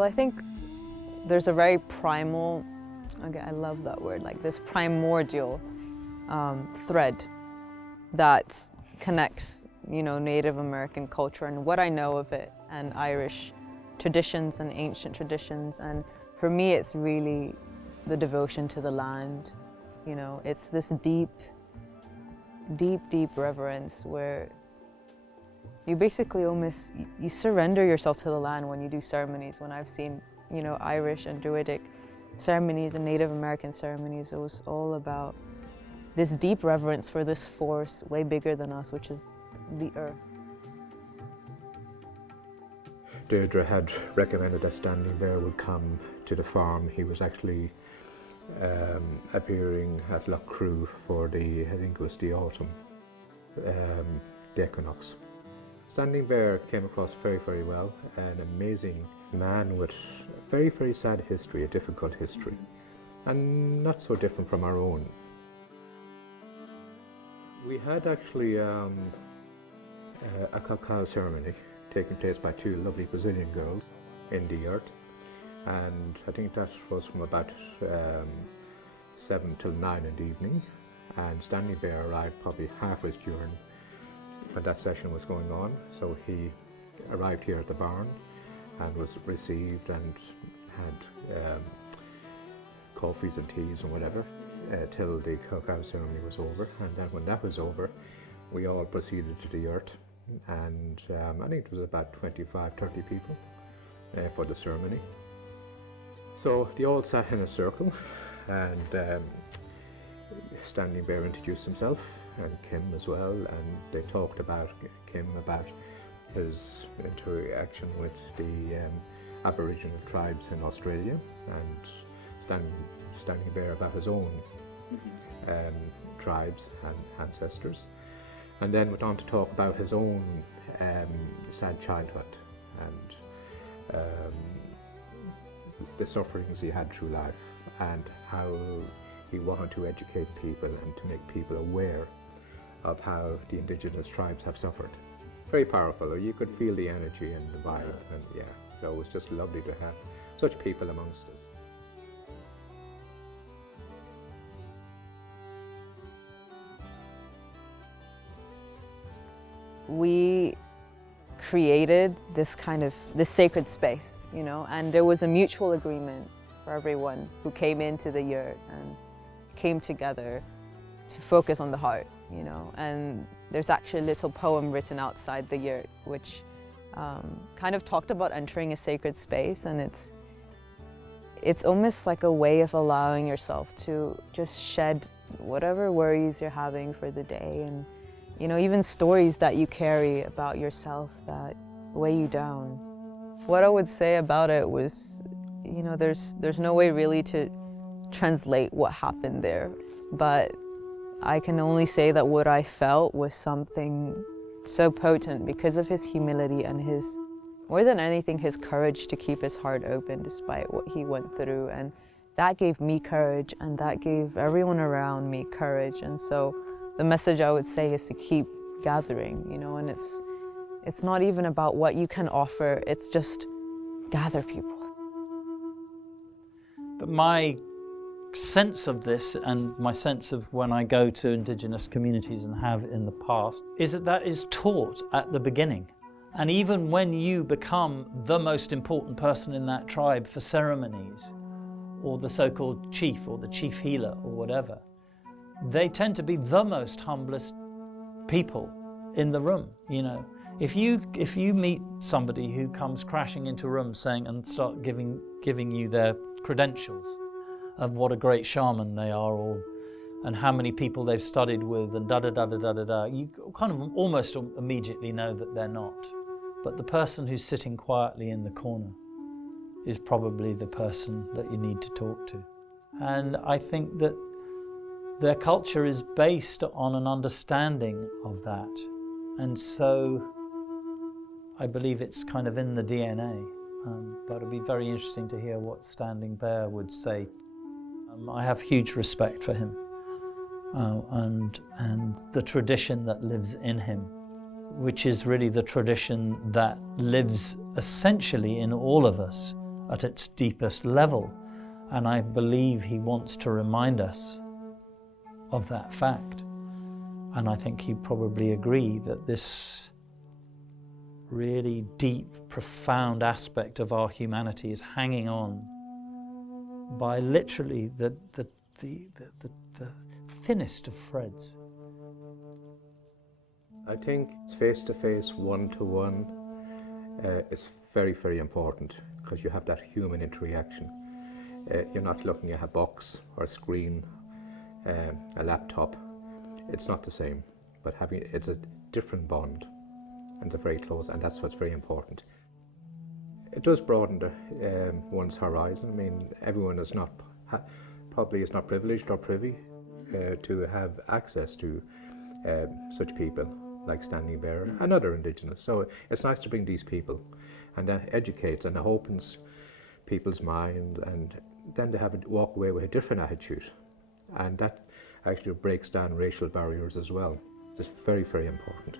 Well, I think there's a very primal, okay, I love that word, like this primordial thread that connects, Native American culture and what I know of it, and Irish traditions and ancient traditions. And for me, it's really the devotion to the land. It's this deep, deep, deep reverence where you basically almost, you surrender yourself to the land when you do ceremonies. When I've seen, Irish and Druidic ceremonies and Native American ceremonies, it was all about this deep reverence for this force way bigger than us, which is the earth. Deirdre had recommended that Standing Bear would come to the farm. He was actually appearing at Lough Crew for I think it was the autumn, the equinox. Standing Bear came across very, very well. An amazing man with a very, very sad history, a difficult history, and not so different from our own. We had actually a cacao ceremony taking place by two lovely Brazilian girls in the yurt, and I think that was from about 7 till 9 in the evening, and Standing Bear arrived probably halfway during when that session was going on. So he arrived here at the barn and was received and had coffees and teas and whatever till the cacao ceremony was over. And then when that was over, we all proceeded to the yurt, and I think it was about 25-30 people for the ceremony. So they all sat in a circle, and Standing Bear introduced himself, and Kim as well, and they talked about Kim about his interaction with the Aboriginal tribes in Australia, and Standing Bear about his own tribes and ancestors, and then went on to talk about his own sad childhood and the sufferings he had through life, and how he wanted to educate people and to make people aware of how the indigenous tribes have suffered. Very powerful. You could feel the energy and the vibe, and yeah, so it was just lovely to have such people amongst us. We created this sacred space, and there was a mutual agreement for everyone who came into the yurt and came together to focus on the heart, and there's actually a little poem written outside the yurt which kind of talked about entering a sacred space, and it's almost like a way of allowing yourself to just shed whatever worries you're having for the day, and even stories that you carry about yourself that weigh you down. What I would say about it was, there's no way really to translate what happened there, but I can only say that what I felt was something so potent because of his humility and more than anything, his courage to keep his heart open despite what he went through. And that gave me courage, and that gave everyone around me courage. And so the message I would say is to keep gathering, and it's not even about what you can offer, it's just gather people. But my sense of this, and my sense of when I go to Indigenous communities and have in the past, is that is taught at the beginning. And even when you become the most important person in that tribe for ceremonies, or the so-called chief or the chief healer or whatever, they tend to be the most humblest people in the room. If you meet somebody who comes crashing into a room saying and start giving you their credentials of what a great shaman they are, and how many people they've studied with, and you kind of almost immediately know that they're not. But the person who's sitting quietly in the corner is probably the person that you need to talk to. And I think that their culture is based on an understanding of that. And so I believe it's kind of in the DNA. But it'd be very interesting to hear what Standing Bear would say. I have huge respect for him and the tradition that lives in him, which is really the tradition that lives essentially in all of us at its deepest level. And I believe he wants to remind us of that fact. And I think he'd probably agree that this really deep, profound aspect of our humanity is hanging on by literally the thinnest of threads. I think face-to-face, one-to-one is very, very important, because you have that human interaction. You're not looking at a box or a screen, a laptop. It's not the same, but it's a different bond, and they're very close, and that's what's very important. It does broaden one's horizon. I mean, everyone is probably is not privileged or privy to have access to such people like Standing Bearer and other Indigenous. So it's nice to bring these people, and that educates and it opens people's mind, and then they walk away with a different attitude, and that actually breaks down racial barriers as well. It's very, very important.